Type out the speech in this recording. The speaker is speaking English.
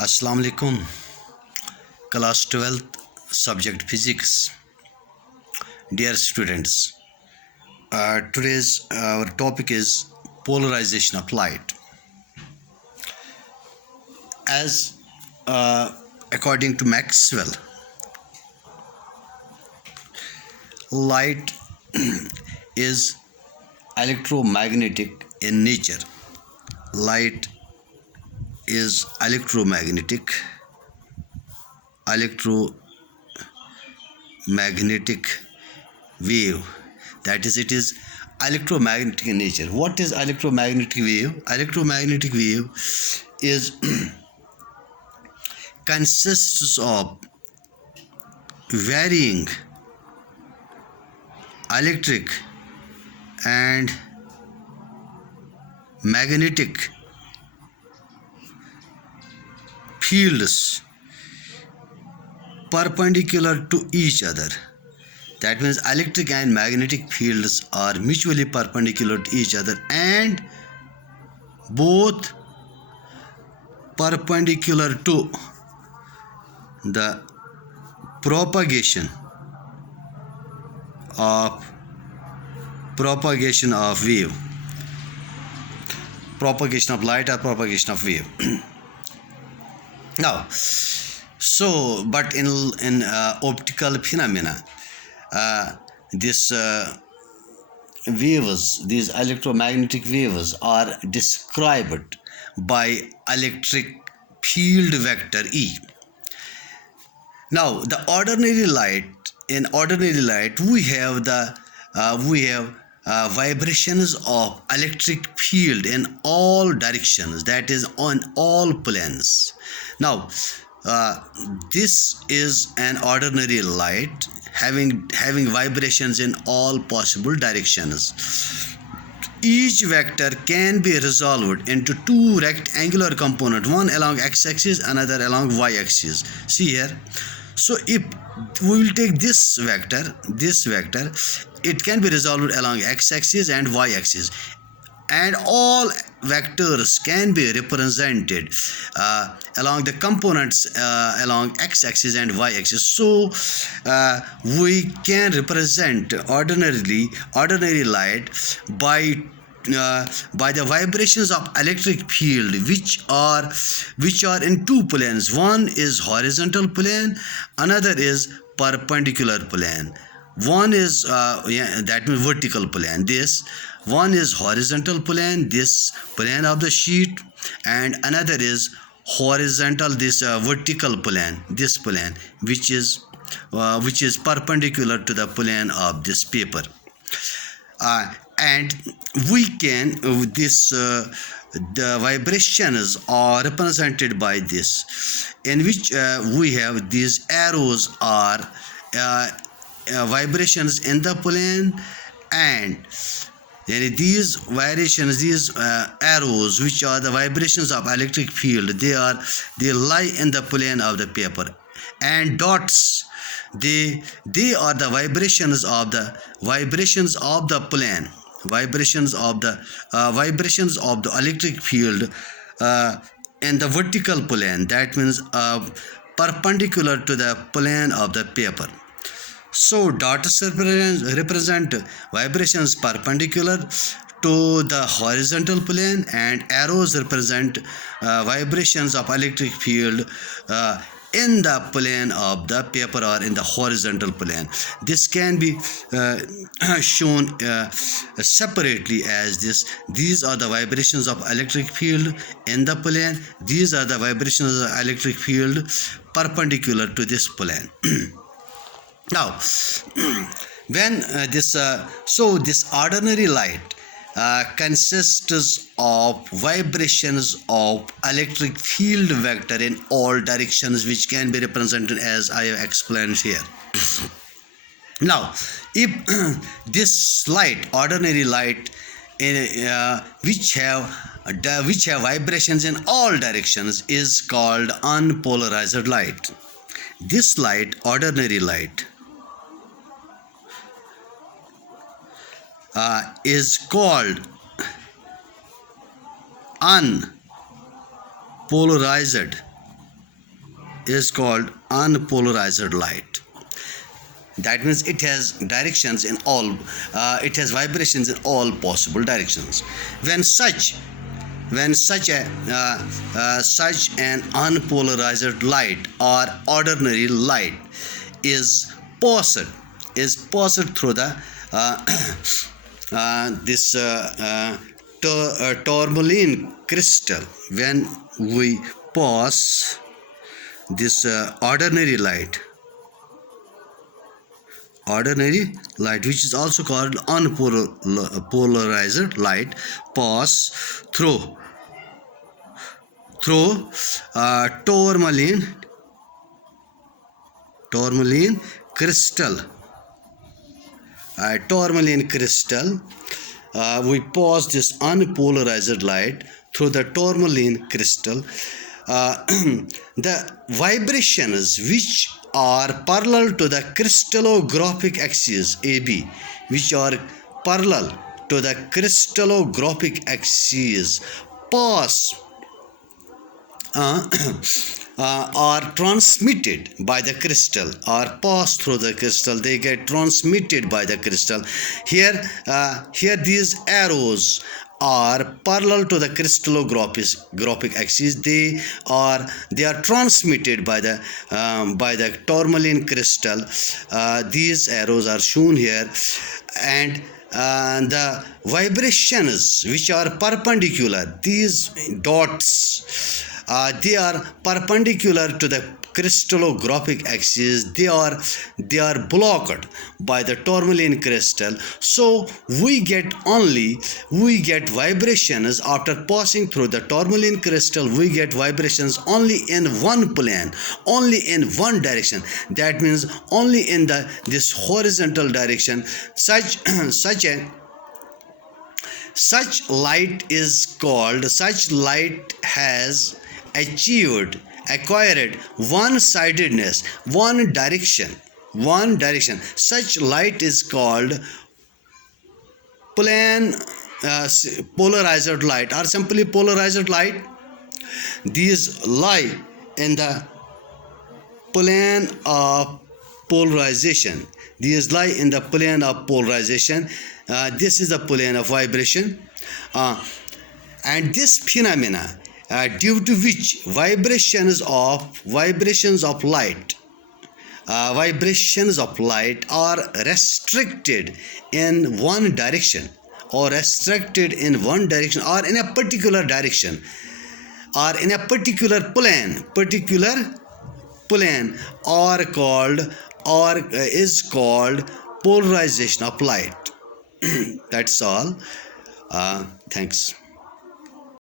Assalamu alaikum. Class 12th subject physics. Dear students, today's our topic is polarization of light. As according to Maxwell, light is electromagnetic in nature. Light is electromagnetic wave, that is, it is electromagnetic in nature. What is electromagnetic wave? Electromagnetic wave is consists of varying electric and magnetic fields perpendicular to each other. That means electric and magnetic fields are mutually perpendicular to each other and both perpendicular to the propagation of wave, propagation of light or propagation of wave. Now, so but in optical phenomena, these electromagnetic waves are described by electric field vector E. Now, in ordinary light, we have vibrations of electric field in all directions, that is, on all planes. Now, this is an ordinary light having vibrations in all possible directions. Each vector can be resolved into two rectangular components, one along x-axis, another along y-axis. See here. So if we will take this vector, it can be resolved along x-axis and y-axis, and all vectors can be represented along the components along x-axis and y-axis. So we can represent ordinary light by the vibrations of electric field which are in two planes. One is horizontal plane, another is perpendicular plane. One is that means vertical plane. This one is horizontal plane, this plane of the sheet, and another is horizontal, this vertical plane, this plane which is perpendicular to the plane of this paper. And we can the vibrations are represented by this, in which we have these arrows are vibrations in the plane, and these variations, these arrows, which are the vibrations of electric field, they lie in the plane of the paper, and dots, they are the vibrations of the plane, vibrations of the electric field in the vertical plane, that means perpendicular to the plane of the paper. So dots represent vibrations perpendicular to the horizontal plane, and arrows represent vibrations of electric field in the plane of the paper or in the horizontal plane. This can be shown separately as this. These are the vibrations of electric field in the plane. These are the vibrations of electric field perpendicular to this plane. Now, when this ordinary light consists of vibrations of electric field vector in all directions, which can be represented as I have explained here. Now, if this light, ordinary light, which have vibrations in all directions, is called unpolarized light. This light, ordinary light, is called unpolarized is called unpolarized light. That means it has directions in all, it has vibrations in all possible directions. When such an unpolarized light or ordinary light is passed through the this tourmaline crystal. When we pass this ordinary light, which is also called unpolarized light, pass through tourmaline crystal. We pass this unpolarized light through the tourmaline crystal. The vibrations which are parallel to the crystallographic axis AB, which are parallel to the crystallographic axis, pass are transmitted by the crystal, or pass through the crystal. They get transmitted by the crystal. Here these arrows are parallel to the crystallographic axis. They are transmitted by the tourmaline crystal. These arrows are shown here, and the vibrations which are perpendicular, these dots, they are perpendicular to the crystallographic axis. They are blocked by the tourmaline crystal. So we get vibrations after passing through the tourmaline crystal. We get vibrations only in one plane, only in one direction. That means only in this horizontal direction. Such light has acquired one-sidedness, one direction. Such light is called polarized light, or simply polarized light. These lie in the plane of polarization. This is the plane of vibration, and this phenomena, due to which vibrations of light are restricted in one direction, or in a particular direction, or in a particular plane, is called polarization of light. That's all. Thanks.